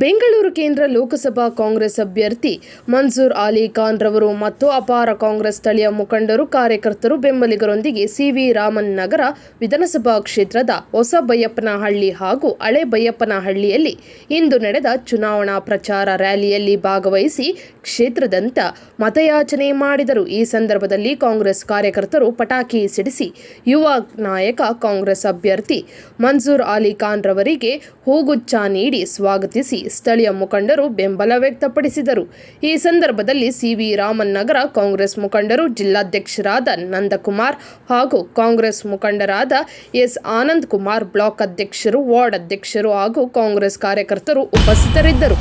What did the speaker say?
ಬೆಂಗಳೂರು ಕೇಂದ್ರ ಲೋಕಸಭಾ ಕಾಂಗ್ರೆಸ್ ಅಭ್ಯರ್ಥಿ ಮನ್ಸೂರ್ ಅಲಿ ಖಾನ್ ರವರು ಮತ್ತು ಅಪಾರ ಕಾಂಗ್ರೆಸ್ ಸ್ಥಳೀಯ ಮುಖಂಡರು, ಕಾರ್ಯಕರ್ತರು, ಬೆಂಬಲಿಗರೊಂದಿಗೆ ಸಿ.ವಿ. ರಾಮನ್ ನಗರ ವಿಧಾನಸಭಾ ಕ್ಷೇತ್ರದ ಹೊಸ ಬೈಯಪ್ಪನಹಳ್ಳಿ ಹಾಗೂ ಹಳೆ ಬೈಯಪ್ಪನಹಳ್ಳಿಯಲ್ಲಿ ಇಂದು ನಡೆದ ಚುನಾವಣಾ ಪ್ರಚಾರ ರ್ಯಾಲಿಯಲ್ಲಿ ಭಾಗವಹಿಸಿ ಕ್ಷೇತ್ರದಾದ್ಯಂತ ಮತಯಾಚನೆ ಮಾಡಿದರು. ಈ ಸಂದರ್ಭದಲ್ಲಿ ಕಾಂಗ್ರೆಸ್ ಕಾರ್ಯಕರ್ತರು ಪಟಾಕಿ ಸಿಡಿಸಿ ಯುವ ನಾಯಕ ಕಾಂಗ್ರೆಸ್ ಅಭ್ಯರ್ಥಿ ಮನ್ಸೂರ್ ಅಲಿ ಖಾನ್ ರವರಿಗೆ ಹೂಗುಚ್ಛ ನೀಡಿ ಸ್ವಾಗತಿಸಿ ಸ್ಥಳೀಯ ಮುಖಂಡರು ಬೆಂಬಲ ವ್ಯಕ್ತಪಡಿಸಿದರು. ಈ ಸಂದರ್ಭದಲ್ಲಿ ಸಿ.ವಿ. ರಾಮನ್ ನಗರ ಕಾಂಗ್ರೆಸ್ ಮುಖಂಡರು, ಜಿಲ್ಲಾಧ್ಯಕ್ಷರಾದ ನಂದಕುಮಾರ್ ಹಾಗೂ ಕಾಂಗ್ರೆಸ್ ಮುಖಂಡರಾದ ಎಸ್. ಆನಂದ್ ಕುಮಾರ್, ಬ್ಲಾಕ್ ಅಧ್ಯಕ್ಷರು, ವಾರ್ಡ್ ಅಧ್ಯಕ್ಷರು ಹಾಗೂ ಕಾಂಗ್ರೆಸ್ ಕಾರ್ಯಕರ್ತರು ಉಪಸ್ಥಿತರಿದ್ದರು.